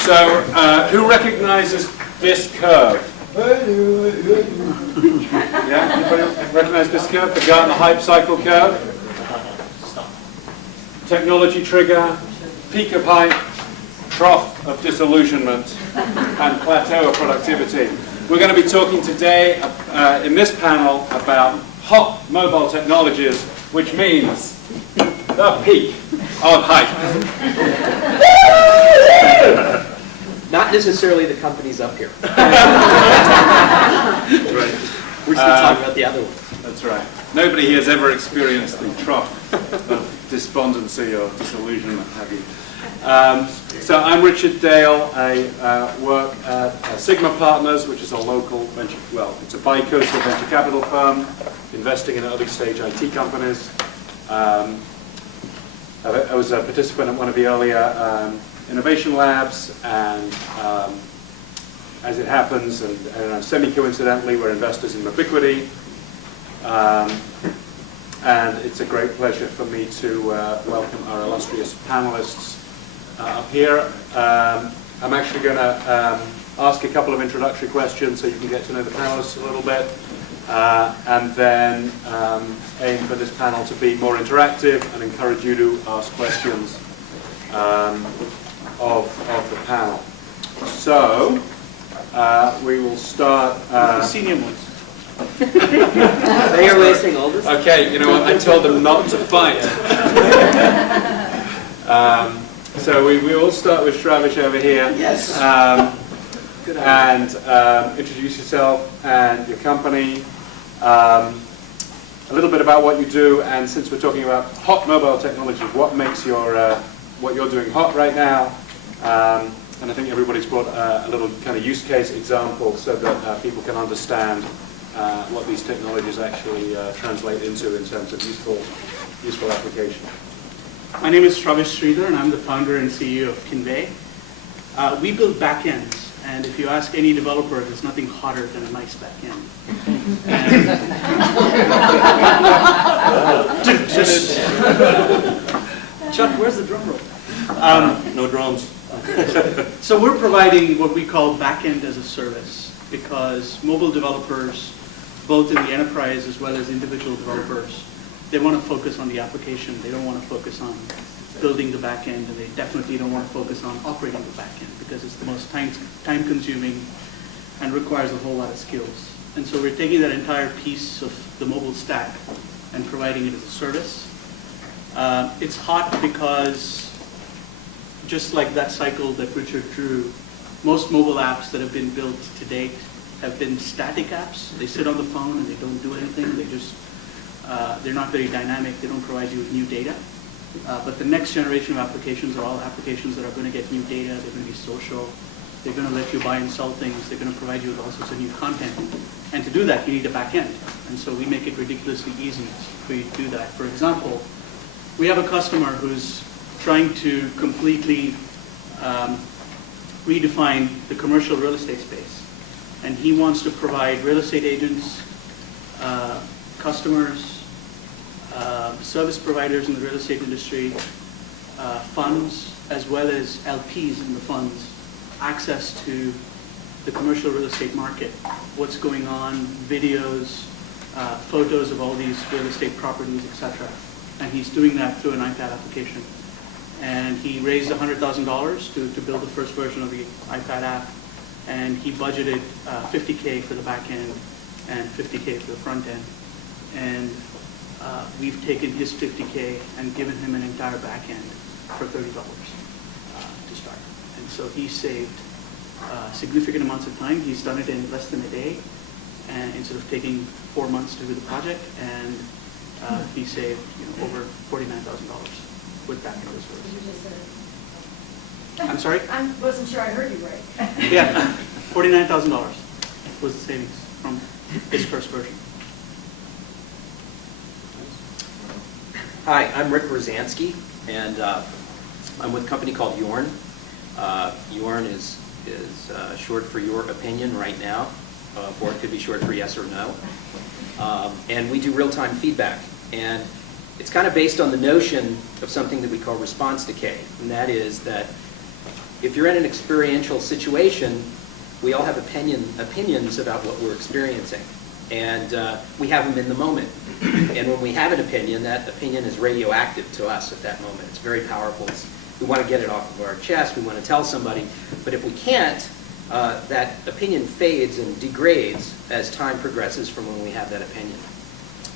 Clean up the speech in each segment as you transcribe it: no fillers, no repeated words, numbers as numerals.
So, who recognizes this curve? Yeah, anybody recognize this curve? The Gartner hype cycle curve? Technology trigger, peak of hype, trough of disillusionment, and plateau of productivity. We're going to be talking today in this panel about hot mobile technologies, which means the peak of hype. Not necessarily the companies up here. That's right. We're still talking about the other one. That's right. Nobody here has ever experienced the trough of despondency or disillusionment, have you? So I'm Richard Dale. I work at Sigma Partners, which is a local venture, well, it's a bi-coastal venture capital firm investing in early stage IT companies. I was a participant at one of the earlier innovation labs, and as it happens, and semi-coincidentally, we're investors in Ubiquity. And it's a great pleasure for me to welcome our illustrious panelists up here. I'm actually going to ask a couple of introductory questions so you can get to know the panelists a little bit, and then aim for this panel to be more interactive and encourage you to ask questions of the panel. So we will start. The senior ones. They are wasting all this. Okay, you know what? I told them not to fight. So we will start with Sravish over here. Yes. Good and introduce yourself and your company. A little bit about what you do, and since we're talking about hot mobile technology, what makes your what you're doing hot right now? And I think everybody's brought a little kind of use case example so that people can understand what these technologies actually translate into in terms of useful application. My name is Sravish Sridhar, and I'm the founder and CEO of Convey. We build backends, and if you ask any developer, there's nothing hotter than a nice backend. Chuck, where's the drum roll? No drums. So we're providing what we call backend as a service, because mobile developers, both in the enterprise as well as individual developers, they want to focus on the application. They don't want to focus on building the backend, and they definitely don't want to focus on operating the backend because it's the most time-consuming and requires a whole lot of skills. And so we're taking that entire piece of the mobile stack and providing it as a service. It's hot because just like that cycle that Richard drew, most mobile apps that have been built to date have been static apps. They sit on the phone and they don't do anything. They just, they're not very dynamic. They don't provide you with new data. But the next generation of applications are all applications that are going to get new data. They're going to be social. They're going to let you buy and sell things. They're going to provide you with all sorts of new content. And to do that, you need a back end. And so we make it ridiculously easy for you to do that. For example, we have a customer who's trying to completely redefine the commercial real estate space. And he wants to provide real estate agents, customers, service providers in the real estate industry, funds, as well as LPs in the funds, access to the commercial real estate market, what's going on, videos, photos of all these real estate properties, etc. And he's doing that through an iPad application. And he raised $100,000 to build the first version of the iPad app. And he budgeted $50K for the back end and $50K for the front end. And we've taken his $50K and given him an entire back end for $30 to start. And so he saved significant amounts of time. He's done it in less than a day, and instead of taking 4 months to do the project. And he saved over $49,000 with that kind of service. You just said it. I'm sorry? I wasn't sure I heard you right. Yeah, $49,000 was the savings from his first version. Hi, I'm Rick Rozanski, and I'm with a company called Yorn. Yorn is short for your opinion right now, or it could be short for yes or no. And we do real-time feedback. And it's kind of based on the notion of something that we call response decay. And that is that if you're in an experiential situation, we all have opinions about what we're experiencing. And we have them in the moment. And when we have an opinion, that opinion is radioactive to us at that moment. It's very powerful. We want to get it off of our chest. We want to tell somebody. But if we can't, that opinion fades and degrades as time progresses from when we have that opinion.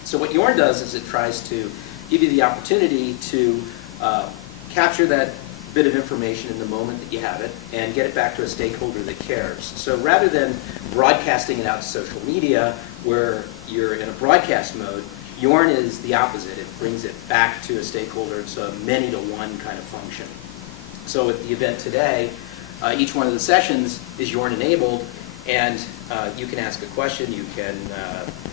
So what Yorn does is it tries to give you the opportunity to capture that bit of information in the moment that you have it and get it back to a stakeholder that cares. So rather than broadcasting it out to social media where you're in a broadcast mode, Yorn is the opposite. It brings it back to a stakeholder. It's a many-to-one kind of function. So at the event today, each one of the sessions is Yorn enabled, and you can ask a question, you can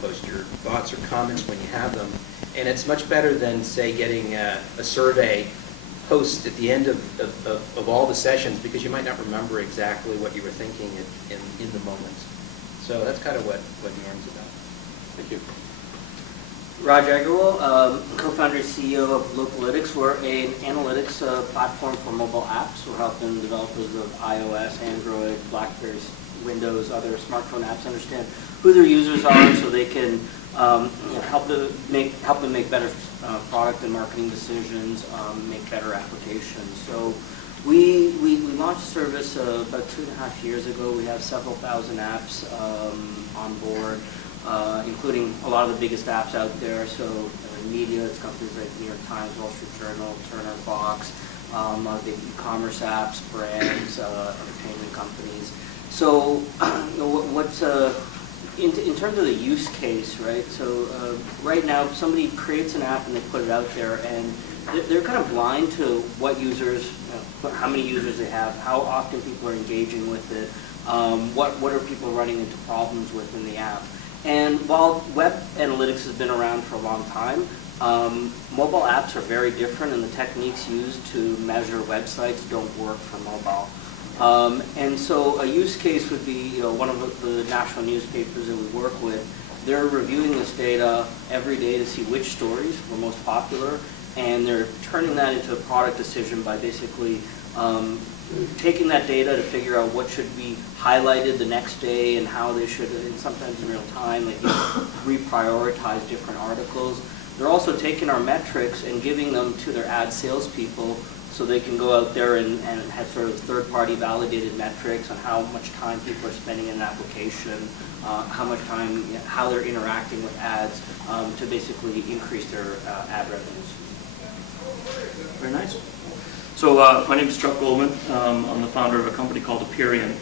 post your thoughts or comments when you have them, and it's much better than, say, getting a survey post at the end of all the sessions, because you might not remember exactly what you were thinking in the moment. So that's kind of what Yorn's about. Thank you. Raj Aggarwal, co-founder and CEO of Localytics. We're an analytics platform for mobile apps. We're helping developers of iOS, Android, BlackBerry, Windows, other smartphone apps understand who their users are, so they can help them make better product and marketing decisions, make better applications. So we launched the service about 2.5 years ago. We have several thousand apps on board, including a lot of the biggest apps out there. So media, it's companies like New York Times, Wall Street Journal, Turner, Fox, the e-commerce apps, brands, entertainment companies. So in terms of the use case, right? So right now, somebody creates an app and they put it out there, and they're kind of blind to what users, how many users they have, how often people are engaging with it, what are people running into problems with in the app. And while web analytics has been around for a long time, mobile apps are very different, and the techniques used to measure websites don't work for mobile. And so a use case would be, one of the national newspapers that we work with. They're reviewing this data every day to see which stories were most popular, and they're turning that into a product decision by basically taking that data to figure out what should be highlighted the next day and how they should, and sometimes in real time, like reprioritize different articles. They're also taking our metrics and giving them to their ad salespeople, so they can go out there and have sort of third-party validated metrics on how much time people are spending in an application, how much time, how they're interacting with ads, to basically increase their ad revenues. Very nice. So my name is Chuck Goldman. I'm the founder of a company called Appion.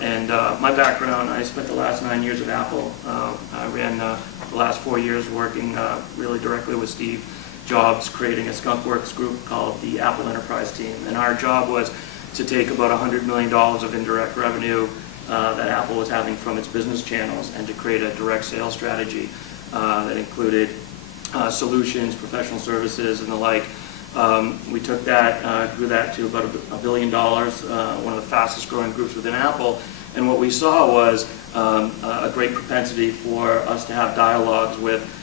And my background, I spent the last 9 years at Apple. I ran the last 4 years working really directly with Steve Jobs, creating a skunkworks group called the Apple Enterprise Team. And our job was to take about $100 million of indirect revenue that Apple was having from its business channels and to create a direct sales strategy that included solutions, professional services, and the like. We took that, grew that to about $1 billion, one of the fastest growing groups within Apple. And what we saw was a great propensity for us to have dialogues with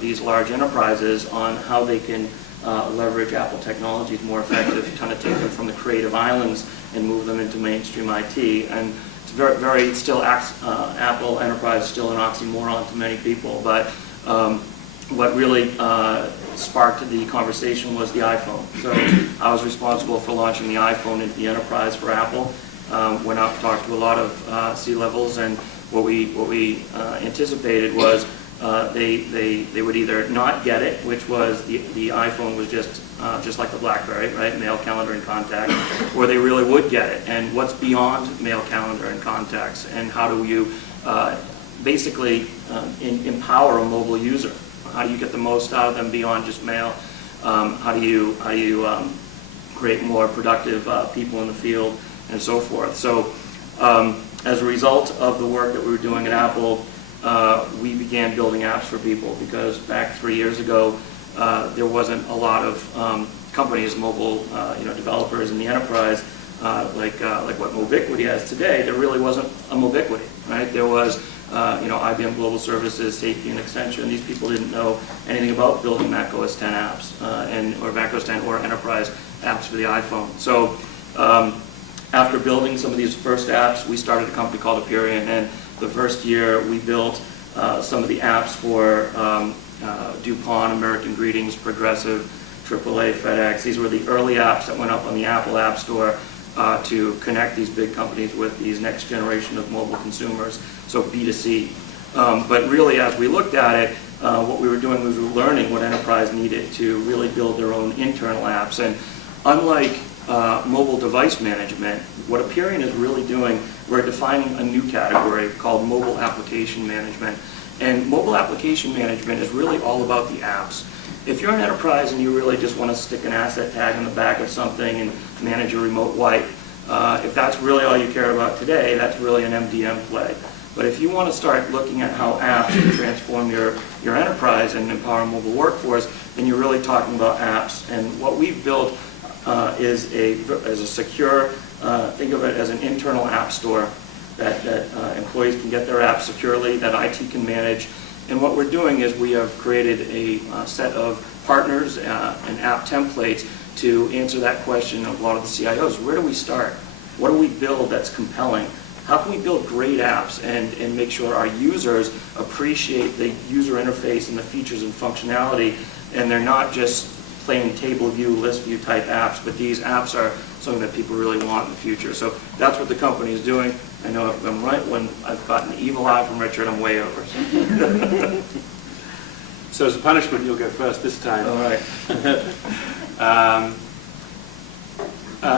these large enterprises on how they can leverage Apple technologies more effectively, kind of take them from the creative islands and move them into mainstream IT. And it's very still Apple Enterprise is still an oxymoron to many people, but what really sparked the conversation was the iPhone. So I was responsible for launching the iPhone into the enterprise for Apple. Went out and talked to a lot of C-levels, and what we anticipated was they would either not get it, which was the iPhone was just like the BlackBerry, right? Mail, calendar, and contact, or they really would get it. And what's beyond mail, calendar, and contacts, and how do you basically empower a mobile user? How do you get the most out of them beyond just mail? How do you create more productive people in the field, and so forth? So as a result of the work that we were doing at Apple, we began building apps for people, because back 3 years ago there wasn't a lot of companies, mobile developers in the enterprise like what Mobiquity has today. There really wasn't a Mobiquity, right? There was IBM Global Services, Appion, Accenture, and these people didn't know anything about building Mac OS X apps or Mac OS X or enterprise apps for the iPhone. So After building some of these first apps, we started a company called Appion, and the first year we built some of the apps for DuPont, American Greetings, Progressive, AAA, FedEx. These were the early apps that went up on the Apple App Store to connect these big companies with these next generation of mobile consumers, so B2C. But really, as we looked at it, what we were doing was we were learning what enterprise needed to really build their own internal apps. And unlike mobile device management, what Appion is really doing, we're defining a new category called mobile application management. And mobile application management is really all about the apps. If you're an enterprise and you really just want to stick an asset tag on the back of something and manage a remote wipe, if that's really all you care about today, that's really an MDM play. But if you want to start looking at how apps can transform your enterprise and empower a mobile workforce, then you're really talking about apps. And what we've built is a secure, think of it as an internal app store that employees can get their apps securely, that IT can manage. And what we're doing is we have created a set of partners and app templates to answer that question of a lot of the CIOs. Where do we start? What do we build that's compelling? How can we build great apps and make sure our users appreciate the user interface and the features and functionality, and they're not just plain table view, list view type apps, but these apps are something that people really want in the future. So that's what the company is doing. I know if I'm right, when I've gotten the evil eye from Richard, I'm way over. So as a punishment, you'll go first this time. All right.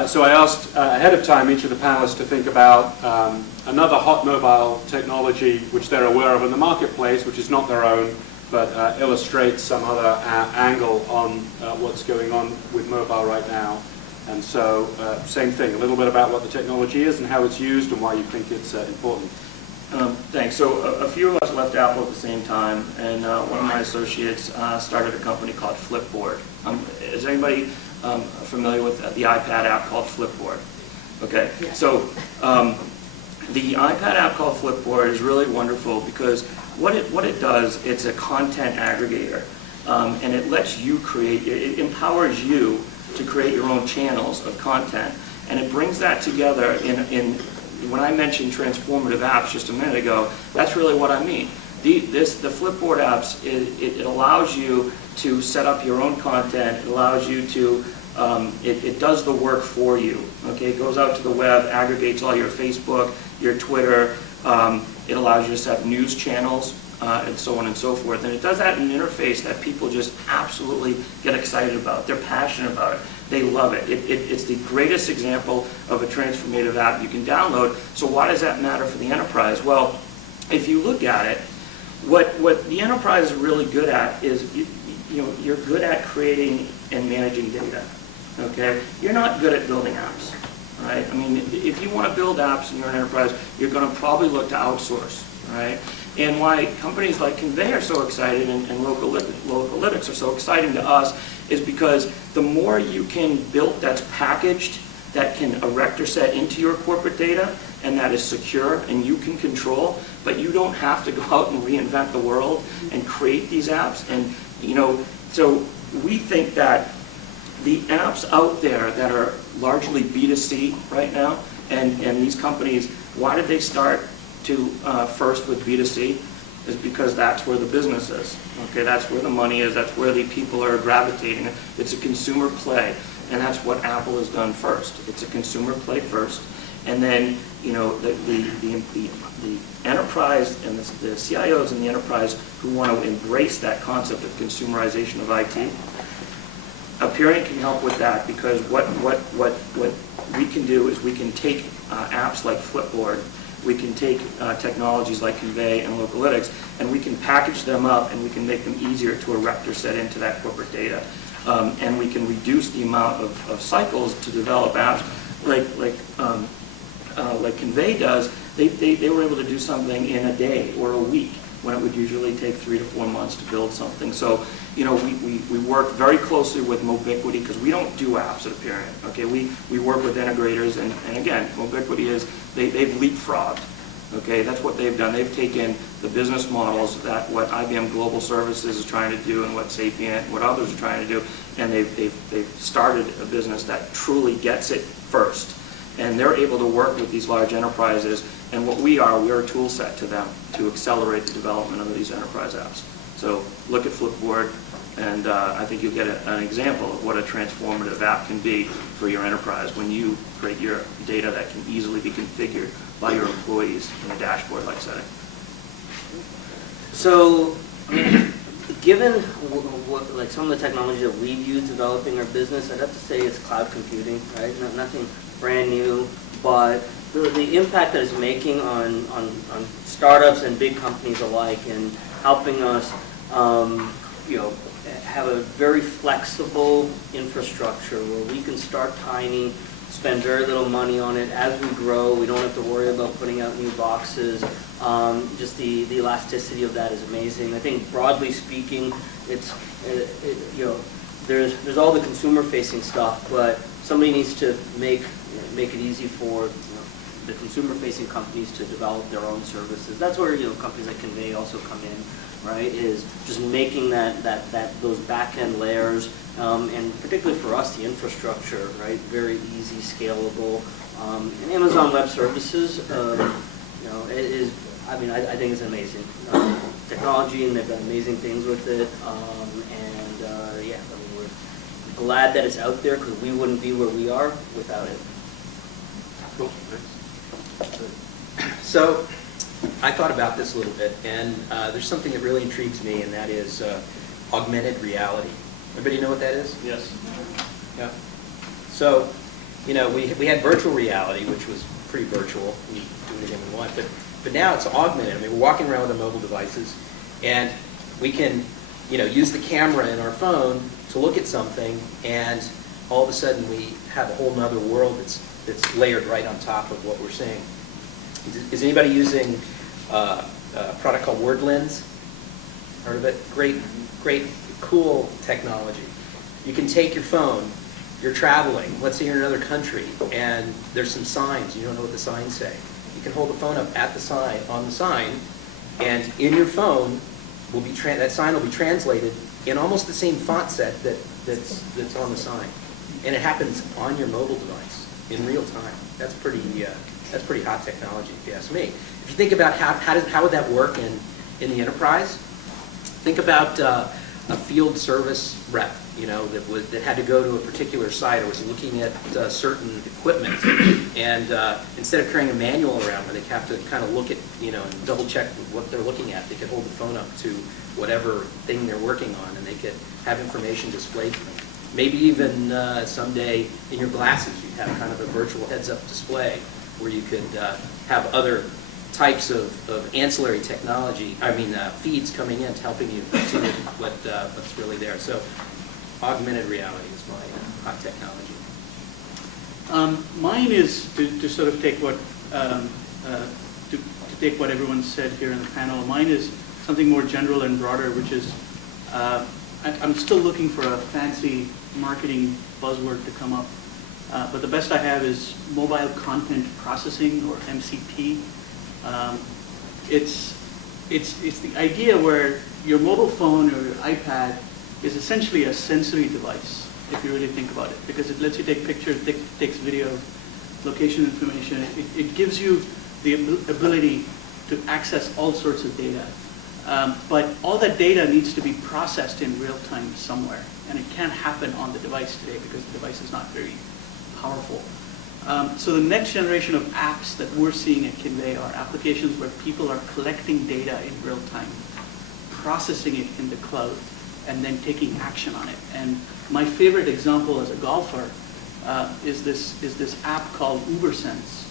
So I asked ahead of time each of the panelists to think about another hot mobile technology which they're aware of in the marketplace, which is not their own, but illustrates some other angle on what's going on with mobile right now. And so, same thing, a little bit about what the technology is and how it's used and why you think it's important. Thanks. So a few of us left Apple at the same time, and one of my associates started a company called Flipboard. Is anybody familiar with the iPad app called Flipboard? Okay. Yeah. So the iPad app called Flipboard is really wonderful because what it does, it's a content aggregator, and it lets you create, it empowers you to create your own channels of content, and it brings that together in when I mentioned transformative apps just a minute ago, that's really what I mean. The Flipboard apps, it allows you to set up your own content. It allows you to, it does the work for you. Okay, it goes out to the web, aggregates all your Facebook, your Twitter. It allows you to set up news channels and so on and so forth. And it does that in an interface that people just absolutely get excited about. They're passionate about it. They love it. It's the greatest example of a transformative app you can download. So why does that matter for the enterprise? Well, if you look at it, what the enterprise is really good at is you're good at creating and managing data. Okay, you're not good at building apps. Right? I mean, if you want to build apps in your enterprise, you're going to probably look to outsource. Right? And why companies like Convey are so excited and Localytics are so exciting to us is because the more you can build that's packaged, that can erect or set into your corporate data, and that is secure and you can control, but you don't have to go out and reinvent the world and create these apps. And so we think that the apps out there that are largely B2C right now, and these companies, why did they start to first with B2C? Is because that's where the business is. Okay, that's where the money is. That's where the people are gravitating. It's a consumer play, and that's what Apple has done first. It's a consumer play first, and then the enterprise and the CIOs in the enterprise who want to embrace that concept of consumerization of IT. Appion can help with that because what we can do is we can take apps like Flipboard. We can take technologies like Convey and Localytics, and we can package them up, and we can make them easier to erect or set into that corporate data. And we can reduce the amount of cycles to develop apps, like Convey does. They were able to do something in a day or a week when it would usually take 3 to 4 months to build something. So, we work very closely with Mobiquity because we don't do apps at Appion. Okay, we work with integrators, and again, Mobiquity is they've leapfrogged. Okay, that's what they've done. They've taken the business models that what IBM Global Services is trying to do and what Sapient, what others are trying to do, and they've started a business that truly gets it first. And they're able to work with these large enterprises, and what we're a tool set to them to accelerate the development of these enterprise apps. So look at Flipboard, and I think you'll get an example of what a transformative app can be for your enterprise when you create your data that can easily be configured by your employees in a dashboard-like setting. So, given like some of the technology that we've used developing our business, I'd have to say it's cloud computing, right? Nothing brand new, but the impact that it's making on startups and big companies alike, and helping us, have a very flexible infrastructure where we can start tiny, spend very little money on it. As we grow, we don't have to worry about putting out new boxes. Just the elasticity of that is amazing. I think broadly speaking, it's there's all the consumer-facing stuff, but somebody needs to make it easy for the consumer-facing companies to develop their own services. That's where companies like Convey also come in, right? Is just making those back-end layers, and particularly for us, the infrastructure, right? Very easy, scalable, and Amazon Web Services, I think it's amazing technology, and they've done amazing things with it, we're glad that it's out there because we wouldn't be where we are without it. Cool. So I thought about this a little bit, and there's something that really intrigues me, and that is augmented reality. Everybody know what that is? Yes. Yeah. So, we had virtual reality, which was pretty virtual. We do anything we want, but now it's augmented. I mean, we're walking around with our mobile devices, and we can, use the camera in our phone to look at something, and all of a sudden we have a whole nother world that's layered right on top of what we're seeing. Is anybody using a product called WordLens? Heard of it? Great, cool technology. You can take your phone, you're traveling, let's say you're in another country, and there's some signs, you don't know what the signs say. You can hold the phone up at the sign, on the sign, and in your phone, that sign will be translated in almost the same font set that's on the sign. And it happens on your mobile device in real time. That's pretty hot technology, if you ask me. If you think about how would that work in the enterprise, think about a field service rep, that had to go to a particular site or was looking at certain equipment, and instead of carrying a manual around where they have to kind of look at, and double check what they're looking at, they could hold the phone up to whatever thing they're working on, and they could have information displayed to them. Maybe even someday in your glasses you'd have kind of a virtual heads-up display where you could have other types of ancillary technology, feeds coming in, helping you see what's really there. So augmented reality is my hot technology. Mine is to sort of take what to take what everyone said here in the panel. Mine is something more general and broader, which is I'm still looking for a fancy marketing buzzword to come up, but the best I have is mobile content processing, or MCP. It's the idea where your mobile phone or your iPad is essentially a sensory device, if you really think about it, because it lets you take pictures, takes video, location information. It gives you the ability to access all sorts of data. But all that data needs to be processed in real time somewhere, and it can't happen on the device today because the device is not very powerful. So the next generation of apps that we're seeing at Convey are applications where people are collecting data in real time, processing it in the cloud, and then taking action on it. And my favorite example as a golfer is this app called UberSense,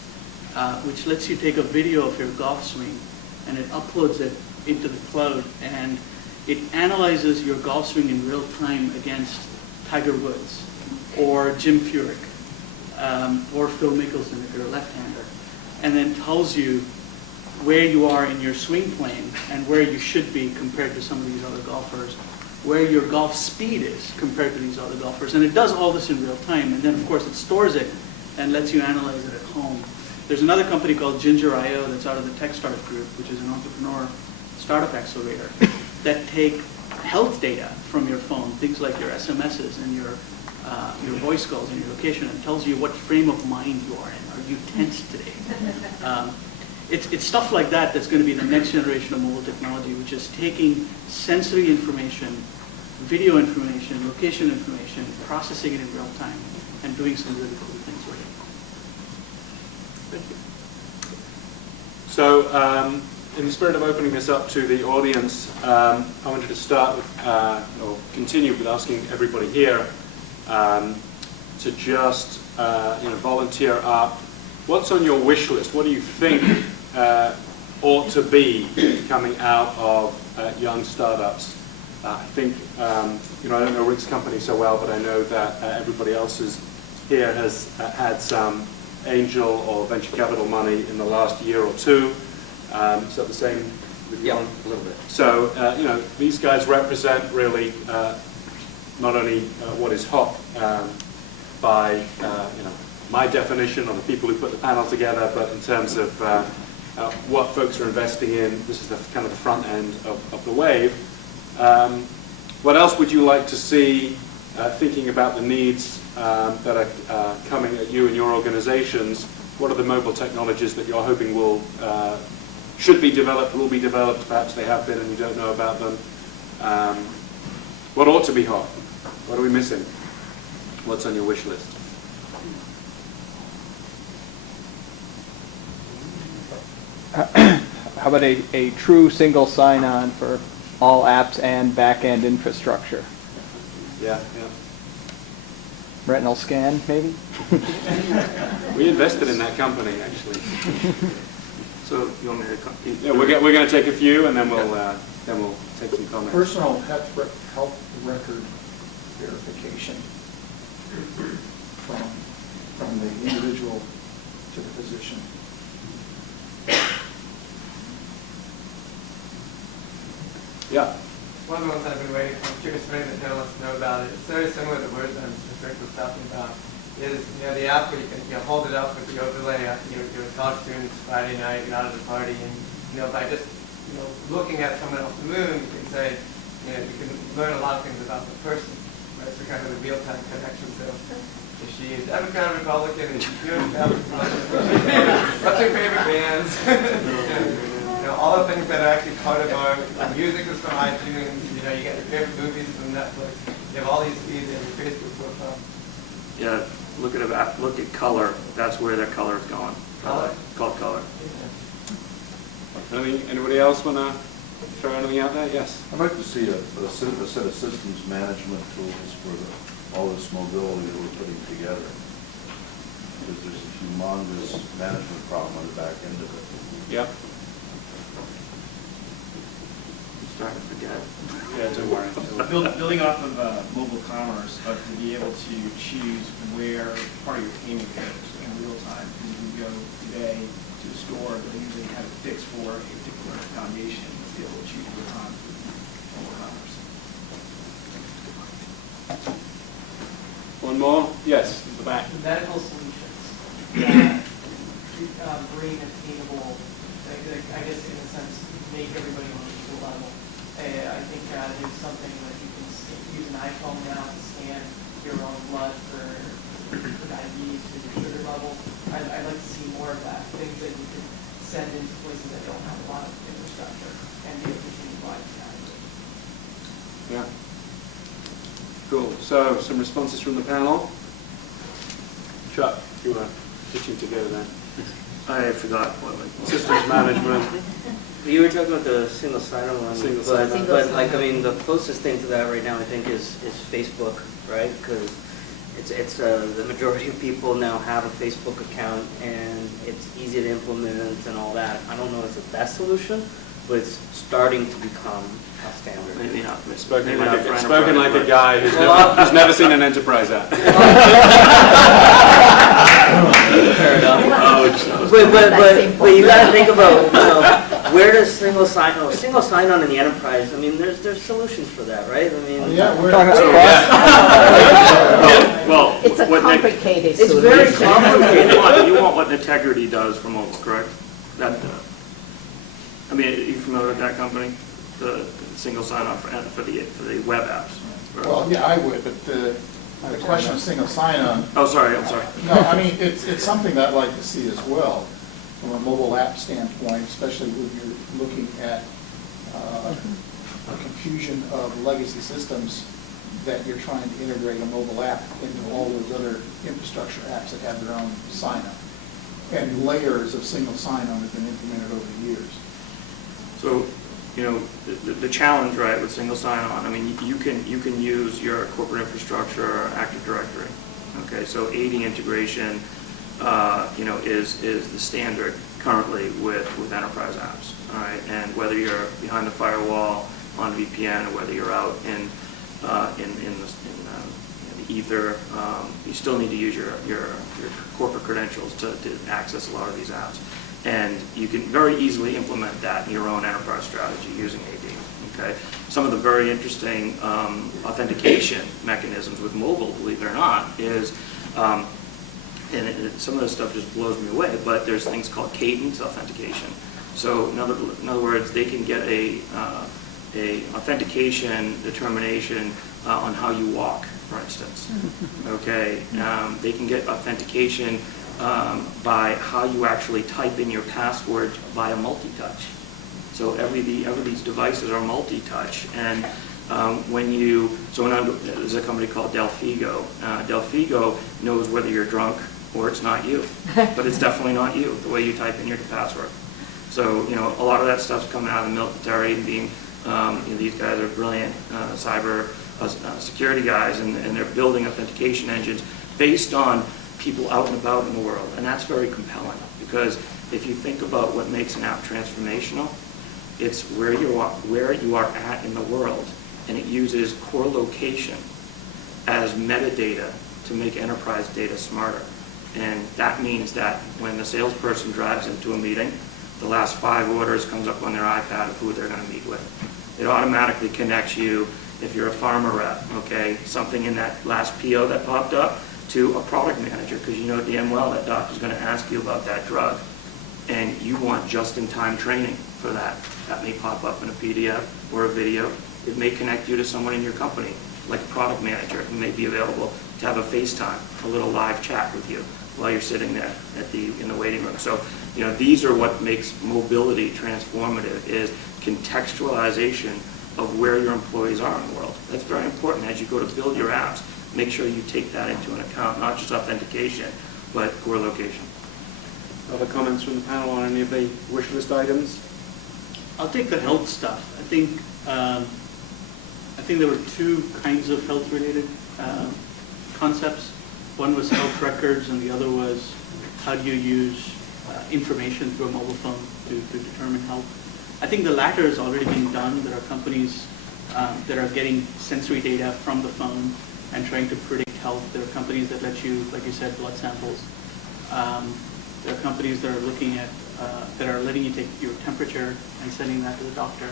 which lets you take a video of your golf swing, and it uploads it into the cloud, and it analyzes your golf swing in real time against Tiger Woods or Jim Furyk or Phil Mickelson if you're a left-hander, and then tells you where you are in your swing plane and where you should be compared to some of these other golfers, where your golf speed is compared to these other golfers. And it does all this in real time, and then of course it stores it and lets you analyze it at home. There's another company called Ginger.io that's out of the TechStart group, which is an entrepreneur startup accelerator, that take health data from your phone, things like your SMSs and your voice calls and your location, and tells you what frame of mind you are in. Are you tense today? It's stuff like that that's going to be the next generation of mobile technology, which is taking sensory information, video information, location information, processing it in real time, and doing some really cool things with it. Thank you. So, in the spirit of opening this up to the audience, I wanted to start with, or continue with asking everybody here to just volunteer up. What's on your wish list? What do you think ought to be coming out of young startups? I think, I don't know Rick's company so well, but I know that everybody else here has had some angel or venture capital money in the last year or two. Is that the same with you? Yeah, a little bit. So, these guys represent really not only what is hot by, my definition of the people who put the panel together, but in terms of what folks are investing in. This is the kind of the front end of the wave. What else would you like to see, thinking about the needs that are coming at you and your organizations? What are the mobile technologies that you're hoping should be developed, will be developed, perhaps they have been and you don't know about them? What ought to be hot? What are we missing? What's on your wish list? How about a true single sign-on for all apps and back-end infrastructure? Yeah. Retinal scan, maybe? We invested in that company, actually. So you want me to? Yeah, we're going to take a few, and then we'll take some comments. Personal health record verification from the individual to the physician. Yeah. One of the ones I've been waiting for, I'm curious if any of the panelists know about it. It's very similar to words that Rick was talking about. Is the app where you can hold it up with the overlay. You're a college student, it's Friday night, you're out at a party, and by just looking at someone else's moon, you can say you can learn a lot of things about the person. Right? So kind of the real-time connection. So if she is Democrat, Republican, and she's doing what's her favorite bands? All the things that are actually part of our music is from iTunes. You get your favorite movies from Netflix. You have all these feeds in your Facebook profile. Yeah, look at color. That's where their color is going. Color? It's called color. Anybody else want to throw anything out there? Yes. I'd like to see a set of systems management tools for all this mobility that we're putting together. Because there's a humongous management problem on the back end of it. Yep. Starting to forget. Yeah, don't worry. Building off of mobile commerce, but to be able to choose where part of your payment goes in real time. You can go today to the store, but usually have it fixed for a particular foundation to be able to choose real time mobile commerce. One more? Yes, in the back. Medical solutions that bring attainable, I guess in a sense, make everybody on an equal level. I think there's something that you can use an iPhone now to scan your own blood for diabetes, for your sugar level. I'd like to see more of that, things that you can send into places that don't have a lot of infrastructure and be able to continue life that. Yeah. Cool. So, some responses from the panel. Chuck, you were pitching to go there. I forgot what my Systems management. You were talking about the single sign-on one, Single but, sign-on. the closest thing to that right now, I think, is Facebook, right? Because it's the majority of people now have a Facebook account, and it's easy to implement and all that. I don't know if it's the best solution, but it's starting to become a standard. maybe not. Spoken Maybe like not a, for spoken like a enterprise, guy who's never seen an enterprise app. Fair enough. Oh, But you got to think about where does single sign-on in the enterprise, I mean, there's solutions for that, right? I mean, Yeah, we're, Well, It's a what Nick- complicated it's very solution. complicated. you want what Integrity does for mobile, correct? That, I mean, are you familiar with that company? The single sign-on for the web apps? well, yeah, I would, but the question of single sign-on, Oh, sorry, I'm sorry. no, I mean, it's something that I'd like to see as well, from a mobile app standpoint, especially when you're looking at a confusion of legacy systems that you're trying to integrate a mobile app into all those other infrastructure apps that have their own sign-up. And layers of single sign-on have been implemented over the years. So, you know, the challenge, right, with single sign-on, I mean, you can use your corporate infrastructure or Active Directory. Okay, so AD integration, you know, is the standard currently with enterprise apps. All right, and whether you're behind the firewall on VPN or whether you're out in the ether, you still need to use your corporate credentials to access a lot of these apps. And you can very easily implement that in your own enterprise strategy using AD. Okay? Some of the very interesting authentication mechanisms with mobile, believe it or not, is, some of this stuff just blows me away, but there's things called cadence authentication. So in other words, they can get a authentication determination on how you walk, for instance. Okay, they can get authentication by how you actually type in your password via multi-touch. So every of these devices are multi-touch, and there's a company called Delfigo. Delfigo knows whether you're drunk or it's not you, but it's definitely not you, the way you type in your password. So, you know, a lot of that stuff's coming out of the military and being, you know, these guys are brilliant cyber security guys, and they're building authentication engines based on people out and about in the world. And that's very compelling, because if you think about what makes an app transformational, it's where you are at in the world, and it uses core location as metadata to make enterprise data smarter. And that means that when the salesperson drives into a meeting, the last 5 orders comes up on their iPad of who they're going to meet with. It automatically connects you, if you're a pharma rep, okay, something in that last PO that popped up, to a product manager, because you know damn well that doctor's going to ask you about that drug, and you want just-in-time training for that. That may pop up in a PDF or a video. It may connect you to someone in your company, like a product manager, who may be available to have a FaceTime, a little live chat with you while you're sitting there in the waiting room. So, you know, these are what makes mobility transformative, is contextualization of where your employees are in the world. That's very important as you go to build your apps. Make sure you take that into an account, not just authentication, but core location. Other comments from the panel on any of the wish list items? I'll take the health stuff. I think there were 2 kinds of health-related concepts. One was health records, and the other was how do you use information through a mobile phone to determine health. I think the latter is already being done. There are companies that are getting sensory data from the phone and trying to predict health. There are companies that let you, like you said, blood samples. There are companies that are looking at, that are letting you take your temperature and sending that to the doctor.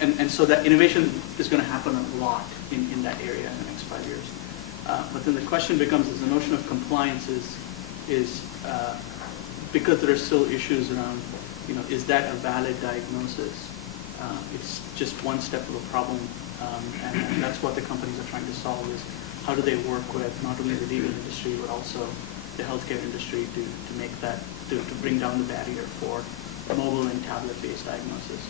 And so that innovation is going to happen a lot in that area in the next 5 years. But then the question becomes, is the notion of compliance is because there are still issues around, you know, is that a valid diagnosis? It's just one step of a problem, and that's what the companies are trying to solve, is how do they work with not only the legal industry but also the healthcare industry to make that, to bring down the barrier for mobile and tablet-based diagnosis.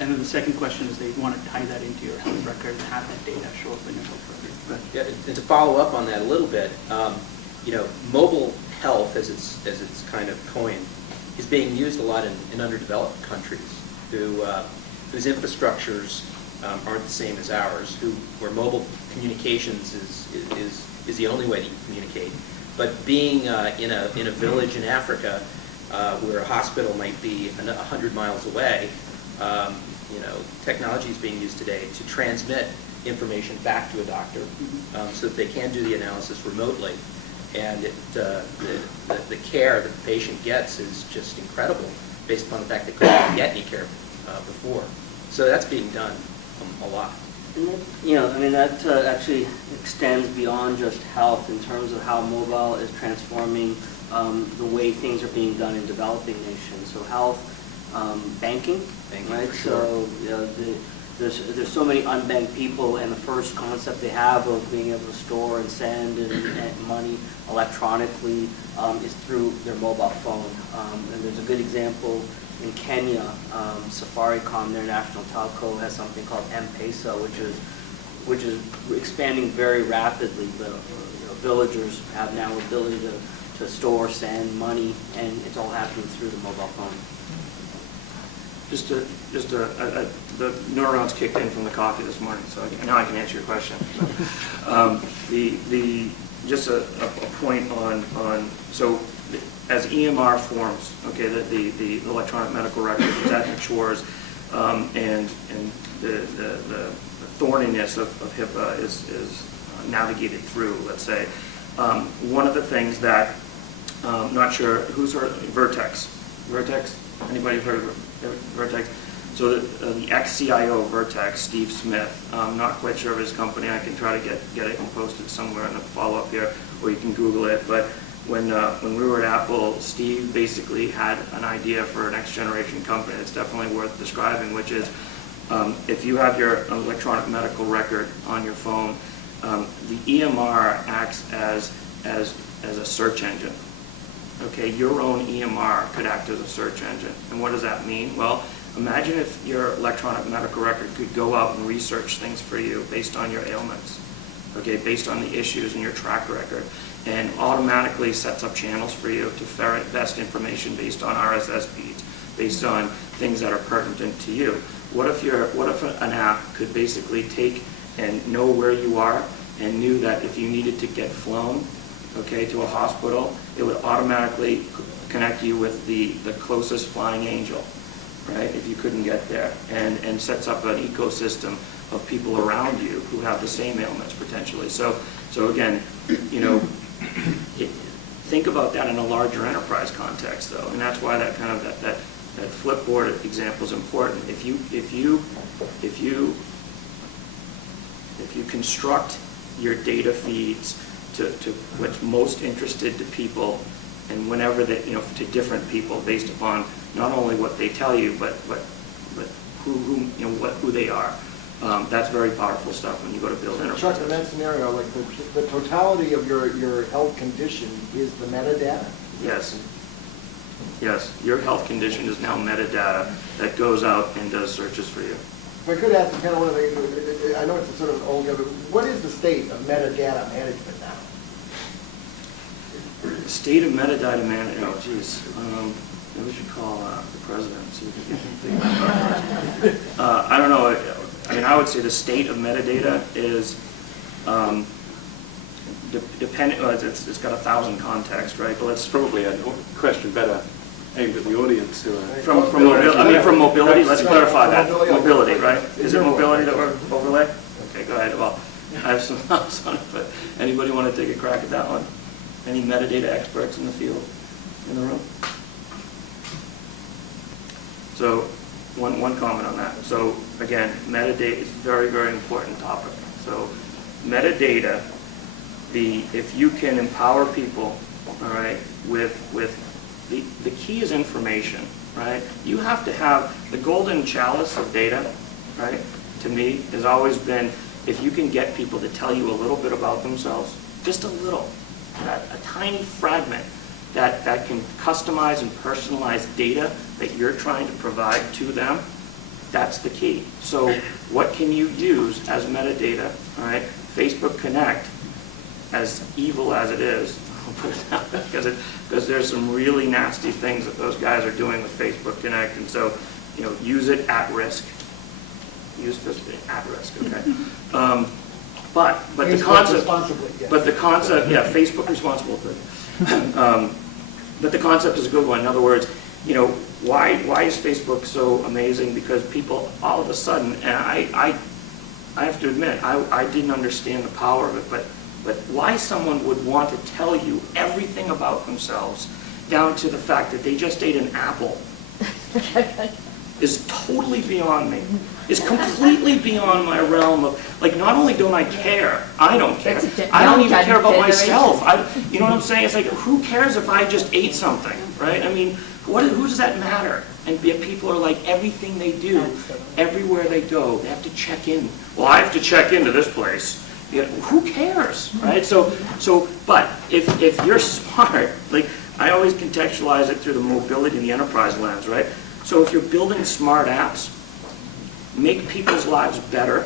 And then the second question is they want to tie that into your health record and have that data show up in your health record. Yeah, and to follow up on that a little bit, you know, mobile health, as it's kind of coined, is being used a lot in underdeveloped countries whose infrastructures aren't the same as ours, where mobile communications is the only way that you communicate. But being in a village in Africa where a hospital might be 100 miles away, you know, technology is being used today to transmit information back to a doctor so that they can do the analysis remotely. And the care that the patient gets is just incredible based upon the fact they couldn't get any care before. So that's being done a lot. And that, you know, I mean, that actually extends beyond just health in terms of how mobile is transforming the way things are being done in developing nations. So health, banking, right? For sure. So you know, there's so many unbanked people, and the first concept they have of being able to store and send and money electronically is through their mobile phone. And there's a good example in Kenya. Safaricom, their national telco, has something called M-Pesa, which is expanding very rapidly. The villagers have now ability to store, send money, and it's all happening through the mobile phone. The neurons kicked in from the coffee this morning, so now I can answer your question. Just a point on so as EMR forms, okay, the electronic medical record, as that matures, and the thorniness of HIPAA is navigated through, let's say. One of the things that, not sure, who's heard, Vertex? Anybody heard of Vertex? So the ex-CIO of Vertex, Steve Smith, I'm not quite sure of his company. I can try to get it and post it somewhere in the follow-up here, or you can Google it. But when we were at Apple, Steve basically had an idea for a next-generation company that's definitely worth describing, which is if you have your electronic medical record on your phone, the EMR acts as a search engine. Okay, your own EMR could act as a search engine. And what does that mean? Well, imagine if your electronic medical record could go out and research things for you based on your ailments, okay, based on the issues in your track record, and automatically sets up channels for you to ferret best information based on RSS feeds, based on things that are pertinent to you. What if an app could basically take and know where you are and knew that if you needed to get flown, okay, to a hospital, it would automatically connect you with the closest flying angel, right, if you couldn't get there, and sets up an ecosystem of people around you who have the same ailments potentially. So again, you know, think about that in a larger enterprise context, though, and that's why that kind of that Flipboard example is important. If you construct your data feeds to what's most interested to people, and whenever that, you know, to different people based upon not only what they tell you, but who you know, who they are. That's very powerful stuff when you go to build enterprise. Chuck, in that scenario, like the totality of your health condition is the metadata? Yes. Yes, your health condition is now metadata that goes out and does searches for you. If I could ask kind of one of the, I know it's a sort of old, but what is the state of metadata management now? The state of metadata management, oh geez, maybe we should call the president, see if we can think about that. I don't know, I mean, I would say the state of metadata is, depending, it's got 1,000 contexts, right? But let's Probably a question better aimed at the audience who are... From mobility, let's clarify that. Mobility. Mobility, right? Is it mobility that we're overlay? Okay, go ahead. Well, I have some thoughts on it, but anybody want to take a crack at that one? Any metadata experts in the field, in the room? So, one comment on that. So, again, metadata is a very, very important topic. So, metadata, if you can empower people, all right, with the key is information, right? You have to have the golden chalice of data, right? To me, has always been if you can get people to tell you a little bit about themselves, just a little, a tiny fragment that can customize and personalize data that you're trying to provide to them, that's the key. So what can you use as metadata, all right? Facebook Connect, as evil as it is, I'll put it out because there's some really nasty things that those guys are doing with Facebook Connect, and so, you know, use it at risk. Use Facebook at risk, okay? But the concept, responsibly, yes. but the concept, yeah, Facebook responsible for it. But the concept is a good one. In other words, you know, why is Facebook so amazing? Because people all of a sudden, and I have to admit, I didn't understand the power of it, but why someone would want to tell you everything about themselves, down to the fact that they just ate an apple, is totally beyond me. Is completely beyond my realm of, like, not only don't I care, I don't care. I don't even care about myself. You know what I'm saying? It's like, who cares if I just ate something, right? I mean, who does that matter? And yet people are like, everything they do, everywhere they go, they have to check in. Well, I have to check into this place. Yeah, who cares, right? But if you're smart, like, I always contextualize it through the mobility and the enterprise lens, right? So if you're building smart apps, make people's lives better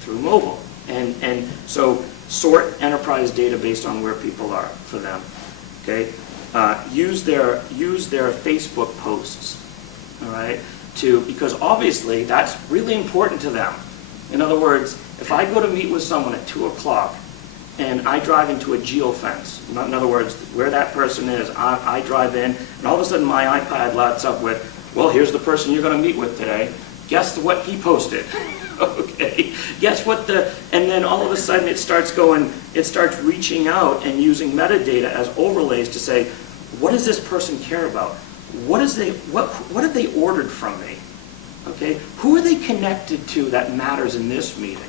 through mobile. And so sort enterprise data based on where people are for them, okay? Use their Facebook posts, all right? Because obviously that's really important to them. In other words, if I go to meet with someone at 2 o'clock and I drive into a geofence, in other words, where that person is, I drive in, and all of a sudden my iPad lights up with, well, here's the person you're going to meet with today. Guess what he posted? Okay. Guess what and then all of a sudden it starts reaching out and using metadata as overlays to say, what does this person care about? What have they ordered from me? Okay. Who are they connected to that matters in this meeting?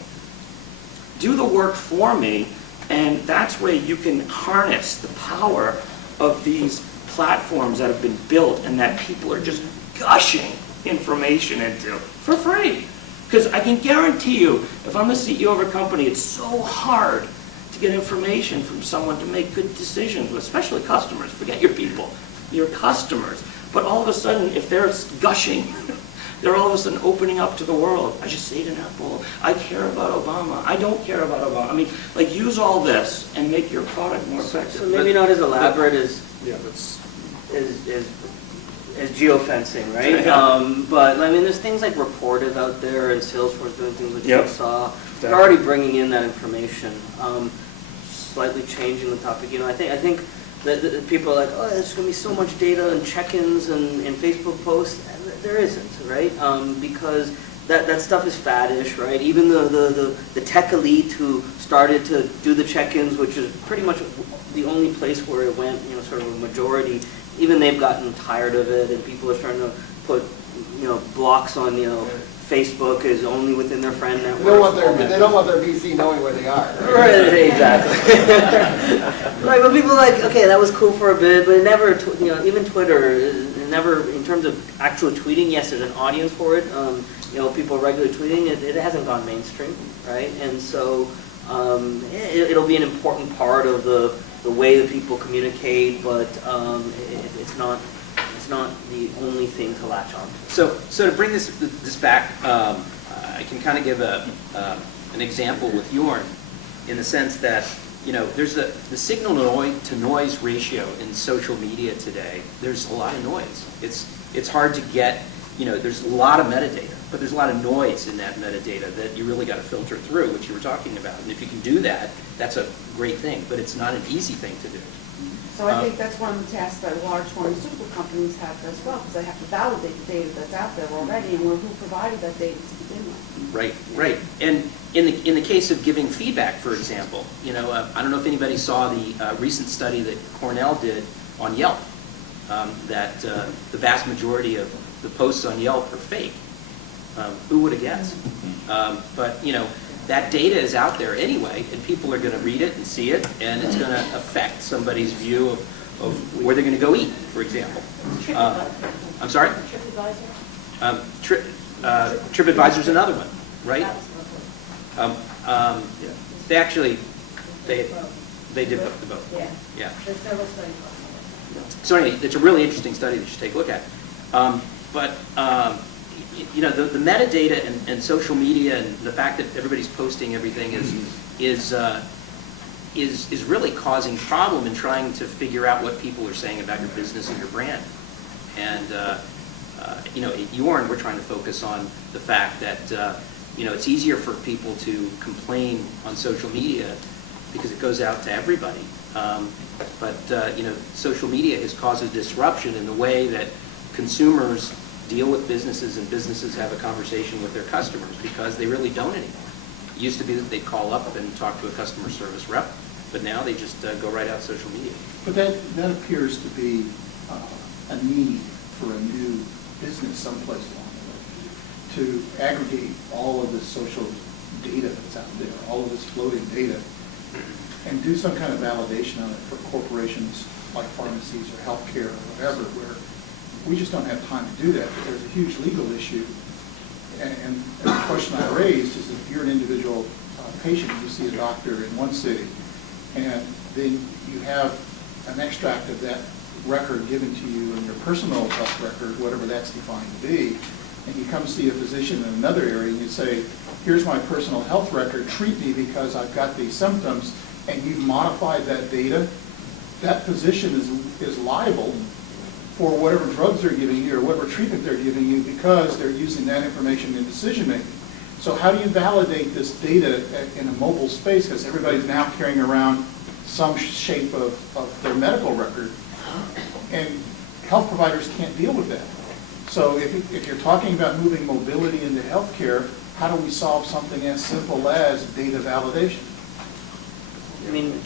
Do the work for me, and that's where you can harness the power of these platforms that have been built and that people are just gushing information into for free. Because I can guarantee you, if I'm the CEO of a company, it's so hard to get information from someone to make good decisions, especially customers. Forget your people, your customers. But all of a sudden, if they're gushing, they're all of a sudden opening up to the world. I just ate an apple. I care about Obama. I don't care about Obama. I mean, like, use all this and make your product more effective. So maybe not as elaborate as geofencing, right? But I mean, there's things like Reportive out there and Salesforce doing things that you saw. They're already bringing in that information. Slightly changing the topic, you know, I think that people are like, oh, there's going to be so much data and check-ins and Facebook posts. There isn't, right? Because that stuff is faddish, right? Even the tech elite who started to do the check-ins, which is pretty much the only place where it went, you know, sort of a majority, even they've gotten tired of it, and people are starting to put, you know, blocks on, you know, Facebook is only within their friend network. They don't want their VC knowing where they are. Right, exactly. Right, but people are like, okay, that was cool for a bit, but it never, you know, even Twitter, it never, in terms of actual tweeting, yes, there's an audience for it. You know, people regularly tweeting, it hasn't gone mainstream, right? And so it'll be an important part of the way that people communicate, but it's not the only thing to latch on. So to bring this back, I can kind of give an example with Yorn, in the sense that, you know, there's the signal to noise ratio in social media today. There's a lot of noise. It's hard to get, you know, there's a lot of metadata, but there's a lot of noise in that metadata that you really got to filter through, which you were talking about. And if you can do that, that's a great thing, but it's not an easy thing to do. So I think that's one of the tasks that large pharmaceutical companies have as well, because they have to validate the data that's out there already, and who provided that data to begin with. Right. And in the case of giving feedback, for example, you know, I don't know if anybody saw the recent study that Cornell did on Yelp, that the vast majority of the posts on Yelp are fake. Who would have guessed? But, you know, that data is out there anyway, and people are going to read it and see it, and it's going to affect somebody's view of where they're going to go eat, for example. I'm sorry? TripAdvisor's another one, right? They did both. Yeah. So anyway, it's a really interesting study that you should take a look at. You know, the metadata and social media and the fact that everybody's posting everything is really causing problem in trying to figure out what people are saying about your business and your brand. And you know, at Yorn, we're trying to focus on the fact that you know, it's easier for people to complain on social media because it goes out to everybody. But you know, social media has caused a disruption in the way that consumers deal with businesses, and businesses have a conversation with their customers, because they really don't anymore. It used to be that they'd call up and talk to a customer service rep, but now they just go right out social media. But that appears to be a need for a new business someplace along the way, to aggregate all of this social data that's out there, all of this floating data, and do some kind of validation on it for corporations like pharmacies or healthcare or whatever, where we just don't have time to do that. But there's a huge legal issue. And the question I raised is if you're an individual patient, you see a doctor in one city, and then you have an extract of that record given to you in your personal health record, whatever that's defined to be, and you come see a physician in another area and you say, here's my personal health record, treat me because I've got these symptoms, and you've modified that data, that physician is liable for whatever drugs they're giving you or whatever treatment they're giving you because they're using that information in decision making. So how do you validate this data in a mobile space? Because everybody's now carrying around some shape of their medical record, and health providers can't deal with that. So if you're talking about moving mobility into healthcare, how do we solve something as simple as data validation? I mean,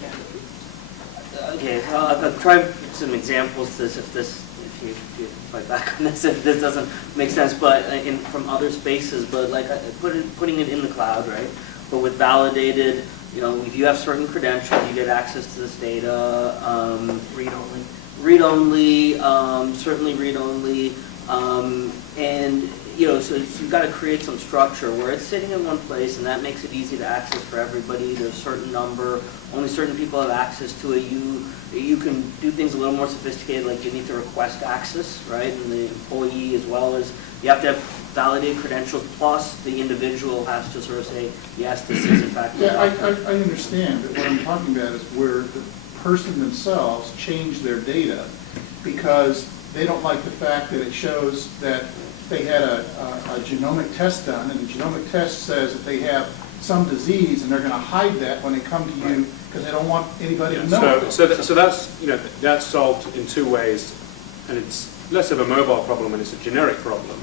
okay, I'll try some examples to this, if you fight back on this, if this doesn't make sense, but from other spaces, but like putting it in the cloud, right? But with validated, if you have certain credentials, you get access to this data. Read-only. Read-only, certainly read-only, and so you've got to create some structure where it's sitting in one place, and that makes it easy to access for everybody. There's a certain number, only certain people have access to it. You can do things a little more sophisticated, like you need to request access, right? And the employee, as well as you have to have validated credentials, plus the individual has to sort of say, yes, this is in fact. Yeah, I understand, but what I'm talking about is where the person themselves change their data because they don't like the fact that it shows that they had a genomic test done, and the genomic test says that they have some disease, and they're going to hide that when they come to you because they don't want anybody to know. So that's solved in two ways, and it's less of a mobile problem and it's a generic problem.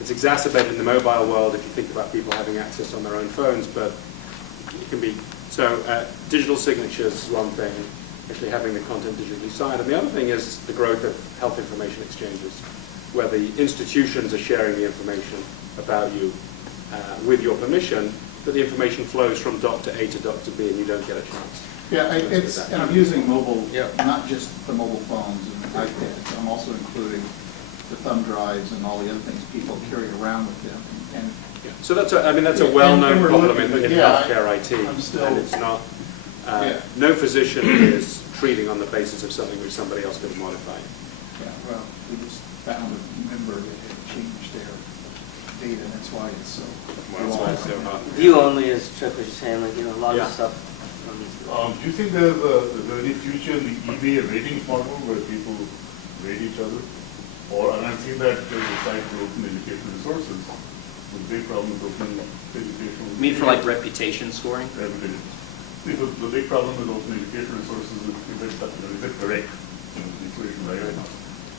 It's exacerbated in the mobile world if you think about people having access on their own phones, but it can be digital signatures is one thing, actually having the content digitally signed, and the other thing is the growth of health information exchanges, where the institutions are sharing the information about you with your permission, but the information flows from doctor A to doctor B, and you don't get a chance. Yeah, and I'm using mobile, not just the mobile phones and iPads. I'm also including the thumb drives and all the other things people carry around with them. And so that's a well-known problem in healthcare IT, and it's not. No physician is treating on the basis of something which somebody else could have modified. Yeah, well, we just found a member that had changed their data, and that's why it's so. That's why it's so hard. View only is tricky, saying like a lot of stuff. Do you think there's any future in the eBay rating model where people rate each other? And I've seen that there's a site for open educational resources. The big problem with open educational. You mean for like reputation scoring? Reputation. See, the big problem with open educational resources is is it correct? The equation right now.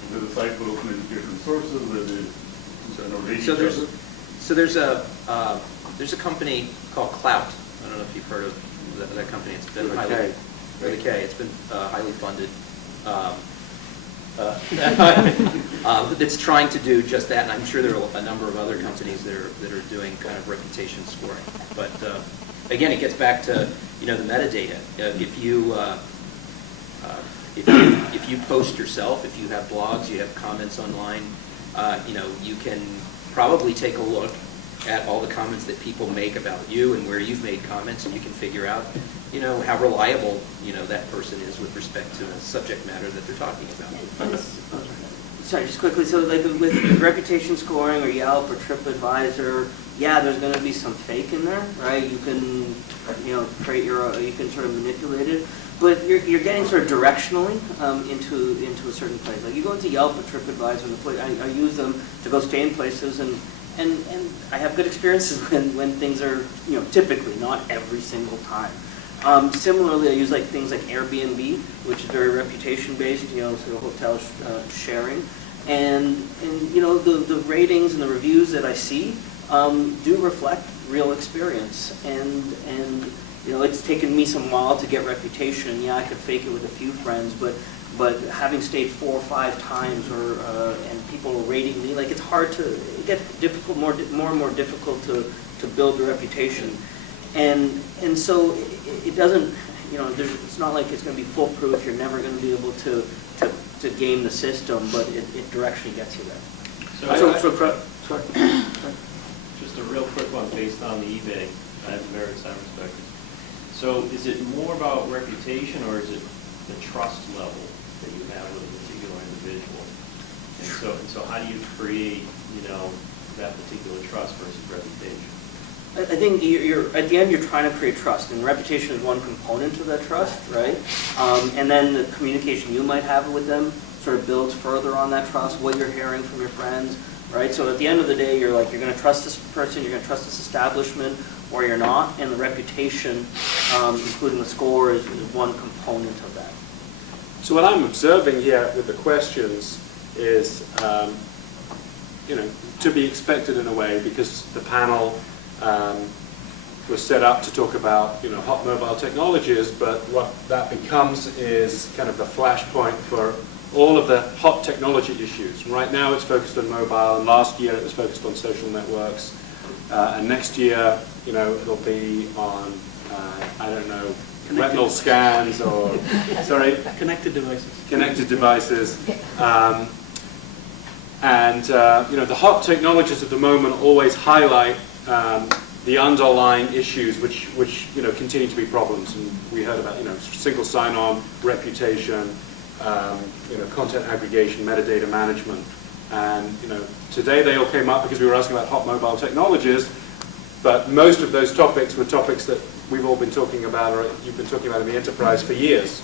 There's a site for open educational resources where they rate each other. So there's a company called Clout. I don't know if you've heard of that company. It's been It's been highly funded. That's trying to do just that, and I'm sure there are a number of other companies that are doing kind of reputation scoring. But again, it gets back to the metadata. If you post yourself, if you have blogs, you have comments online, you can probably take a look at all the comments that people make about you and where you've made comments, and you can figure out, how reliable, that person is with respect to the subject matter that they're talking about. Sorry, just quickly, so like with reputation scoring or Yelp or TripAdvisor, there's going to be some fake in there, right? You can, create you can sort of manipulate it, but you're getting sort of directionally into a certain place. Like you go into Yelp or TripAdvisor, and I use them to go stay in places, and I have good experiences when things are, typically, not every single time. Similarly, I use things like Airbnb, which is very reputation based, sort of hotel sharing, and the ratings and the reviews that I see do reflect real experience, and it's taken me some while to get reputation. Yeah, I could fake it with a few friends, but having stayed 4 or 5 times, and people are rating me, like, it's hard to, it gets difficult, more and more difficult to build a reputation. And so it doesn't, it's not like it's going to be foolproof. You're never going to be able to game the system, but it directionally gets you there. Just a real quick one based on the eBay and various time perspectives. So is it more about reputation, or is it the trust level that you have with a particular individual? And so how do you create, that particular trust versus reputation? I think you're at the end, you're trying to create trust, and reputation is one component of that trust, right? And then the communication you might have with them sort of builds further on that trust, what you're hearing from your friends, right? So at the end of the day, you're going to trust this person, you're going to trust this establishment, or you're not, and the reputation, including the score, is one component of that. So what I'm observing here with the questions is, to be expected in a way, because the panel was set up to talk about, hot mobile technologies, but what that becomes is kind of the flashpoint for all of the hot technology issues. Right now it's focused on mobile, and last year it was focused on social networks, and next year, it'll be on, retinal scans or, Connected devices. Connected devices. The hot technologies at the moment always highlight the underlying issues which continue to be problems. And we heard about single sign-on, reputation, content aggregation, metadata management. And today they all came up because we were asking about hot mobile technologies, but most of those topics were topics that we've all been talking about, or you've been talking about in the enterprise for years,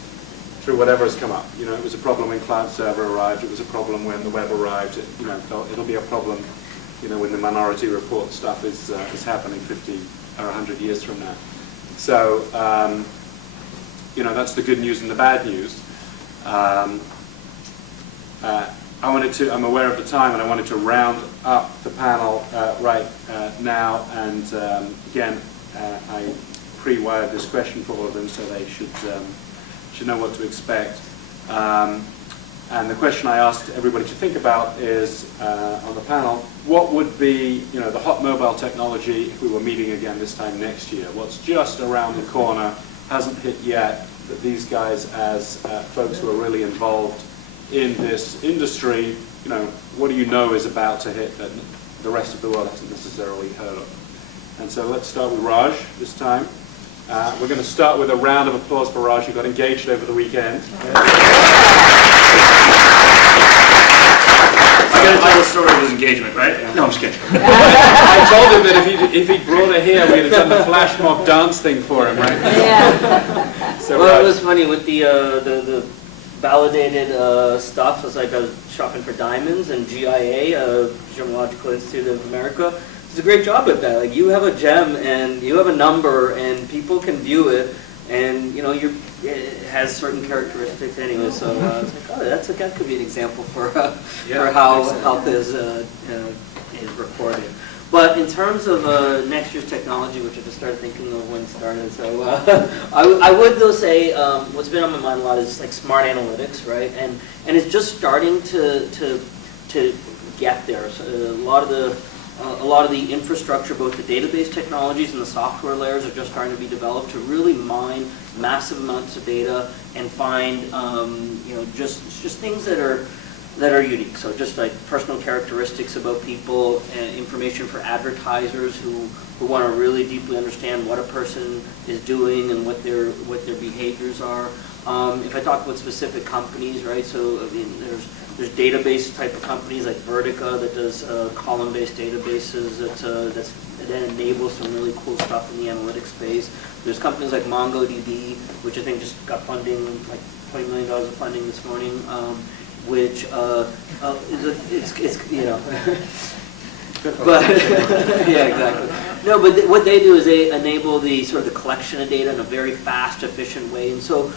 through whatever has come up. It was a problem when client server arrived, it was a problem when the web arrived, it'll be a problem when the Minority Report stuff is happening 50 or 100 years from now. So, that's the good news and the bad news. I'm aware of the time, and I wanted to round up the panel right now, and again, I pre-wired this question for all of them, so they should know what to expect. And the question I asked everybody to think about is, on the panel, what would be the hot mobile technology if we were meeting again this time next year? What's just around the corner, hasn't hit yet, that these guys as folks who are really involved in this industry, what do you know is about to hit that the rest of the world hasn't necessarily heard of? And so let's start with Raj this time. We're going to start with a round of applause for Raj, who got engaged over the weekend. I got to tell the story of his engagement, right? No, I'm just kidding. I told him that if he brought her here, we'd have done the flash mob dance thing for him, right? Yeah. So, well, it was funny with the validated stuff. It's like I was shopping for diamonds, and GIA, Gemological Institute of America, does a great job at that. Like, you have a gem and you have a number, and people can view it, and it has certain characteristics anyway. So it's like, oh, that could be an example for how health is recorded. But in terms of next year's technology, which I just started thinking of when it started, so I would though say what's been on my mind a lot is like smart analytics, right? And it's just starting to get there. So a lot of the infrastructure, both the database technologies and the software layers, are just starting to be developed to really mine massive amounts of data and find just things that are unique. So just like personal characteristics about people, and information for advertisers who want to really deeply understand what a person is doing and what their behaviors are. If I talk about specific companies, right? So I mean, there's database type of companies like Vertica that does column-based databases that then enables some really cool stuff in the analytics space. There's companies like MongoDB, which I think just got funding, like $20 million of funding this morning, which it's but yeah, exactly. No, but what they do is they enable the sort of the collection of data in a very fast, efficient way. And so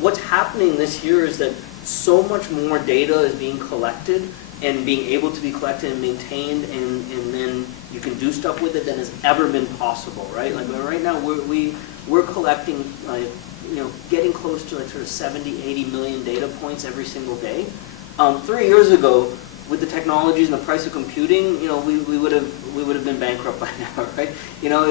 what's happening this year is that so much more data is being collected and being able to be collected and maintained, and then you can do stuff with it than has ever been possible, right? Like right now, we're collecting, like, you know, getting close to like sort of 70, 80 million data points every single day. 3 years ago, with the technologies and the price of computing, you know, we would have been bankrupt by now, right? You know,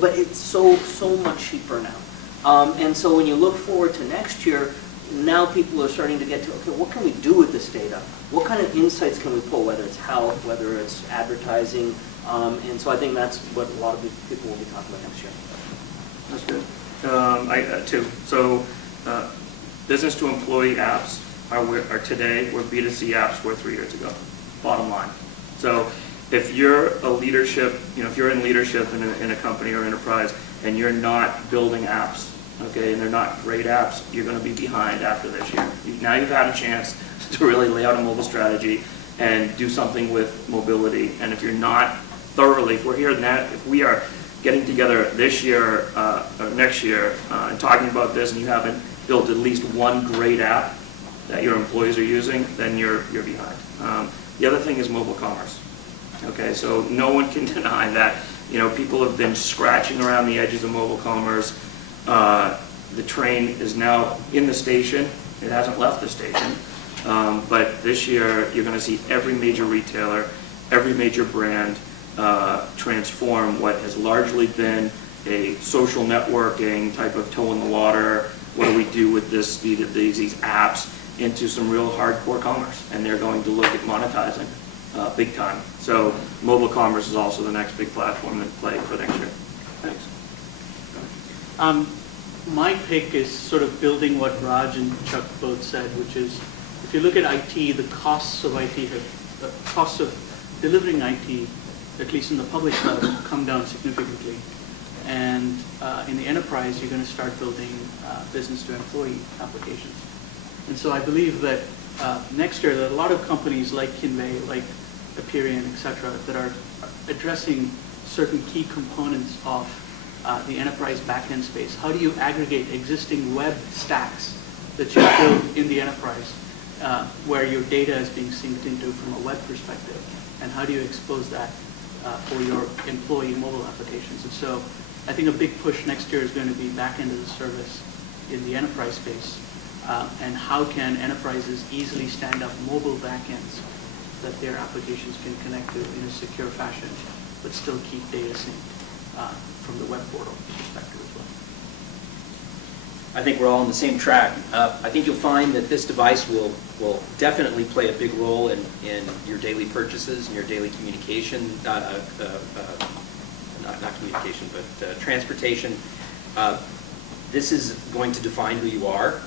but it's so much cheaper now. And so when you look forward to next year, now people are starting to get to, okay, what can we do with this data? What kind of insights can we pull, whether it's health, whether it's advertising? And so I think that's what a lot of people will be talking about next year. That's good. Two. So business to employee apps are today where B2C apps were 3 years ago, bottom line. So if you're a leadership, you know, if you're in leadership in a company or enterprise and you're not building apps, okay, and they're not great apps, you're going to be behind after this year. Now you've had a chance to really lay out a mobile strategy and do something with mobility. And if you're not thoroughly, if we are getting together this year or next year and talking about this, and you haven't built at least one great app that your employees are using, then you're behind. The other thing is mobile commerce. Okay, so no one can deny that, you know, people have been scratching around the edges of mobile commerce. The train is now in the station. It hasn't left the station. But this year, you're going to see every major retailer, every major brand transform what has largely been a social networking type of toe in the water, what do we do with these apps, into some real hardcore commerce. And they're going to look at monetizing big time. So mobile commerce is also the next big platform in play for next year. Thanks. My pick is sort of building what Raj and Chuck both said, which is, if you look at IT, the costs of IT the costs of delivering IT, at least in the public cloud, have come down significantly. And in the enterprise, you're going to start building business-to-employee applications. And so I believe that next year, there are a lot of companies like Kinvey, like Appion, et cetera, that are addressing certain key components of the enterprise backend space. How do you aggregate existing web stacks that you build in the enterprise where your data is being synced into from a web perspective? And how do you expose that for your employee mobile applications? And so I think a big push next year is going to be backend as a service in the enterprise space. And how can enterprises easily stand up mobile backends that their applications can connect to in a secure fashion, but still keep data synced from the web portal perspective as well. I think we're all on the same track. I think you'll find that this device will definitely play a big role in your daily purchases and your daily communication, not communication, but transportation. This is going to define who you are.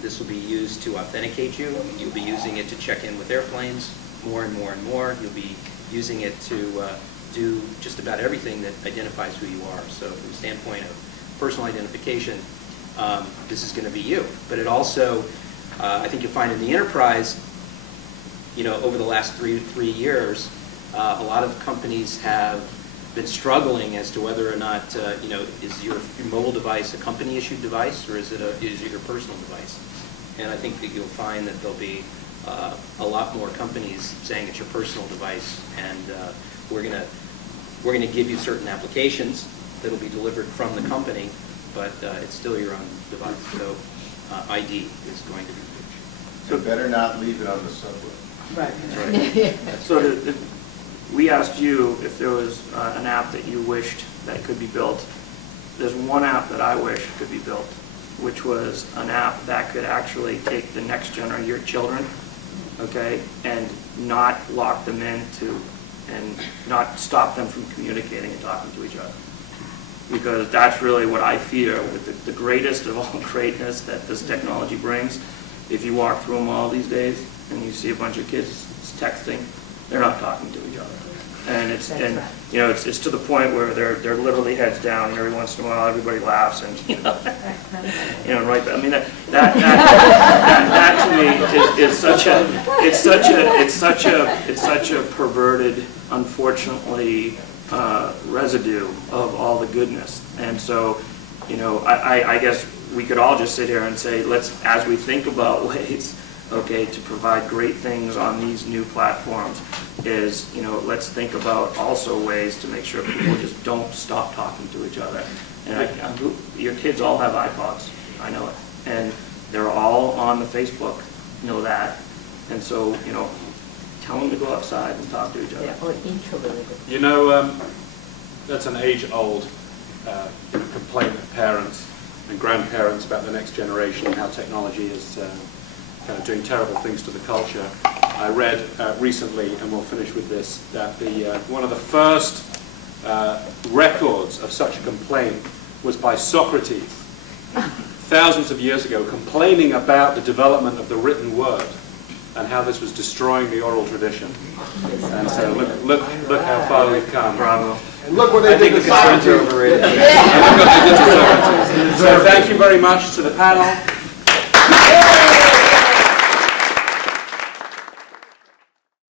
This will be used to authenticate you. You'll be using it to check in with airplanes more and more and more. You'll be using it to do just about everything that identifies who you are. So from the standpoint of personal identification, this is going to be you. But it also, I think you'll find in the enterprise, you know, over the last three years, a lot of companies have been struggling as to whether or not, you know, is your mobile device a company-issued device, or is it your personal device? And I think that you'll find that there'll be a lot more companies saying it's your personal device, and we're gonna give you certain applications that'll be delivered from the company, but it's still your own device. So ID is going to be huge. So better not leave it on the subway. Right. Right. So we asked you if there was an app that you wished that could be built. There's one app that I wish could be built, which was an app that could actually take the next generation, your children, okay, and not lock them into and not stop them from communicating and talking to each other. Because that's really what I fear with the greatest of all greatness that this technology brings. If you walk through them all these days and you see a bunch of kids texting, they're not talking to each other. And it's you know it's to the point where they're literally heads down, and every once in a while everybody laughs, and you know right. I mean that to me is such a perverted, unfortunately, residue of all the goodness. And so, you know, I guess we could all just sit here and say, let's, as we think about ways okay, to provide great things on these new platforms is, let's think about also ways to make sure people just don't stop talking to each other. And your kids all have iPods, I know it, and they're all on the Facebook, that. And so, tell them to go outside and talk to each other. That's an age-old complaint of parents and grandparents about the next generation and how technology is kind of doing terrible things to the culture. I read recently, and we'll finish with this, that one of the first records of such a complaint was by Socrates, thousands of years ago, complaining about the development of the written word and how this was destroying the oral tradition. And so look how far we've come. Bravo. And look what they did to Socrates. So thank you very much to the panel.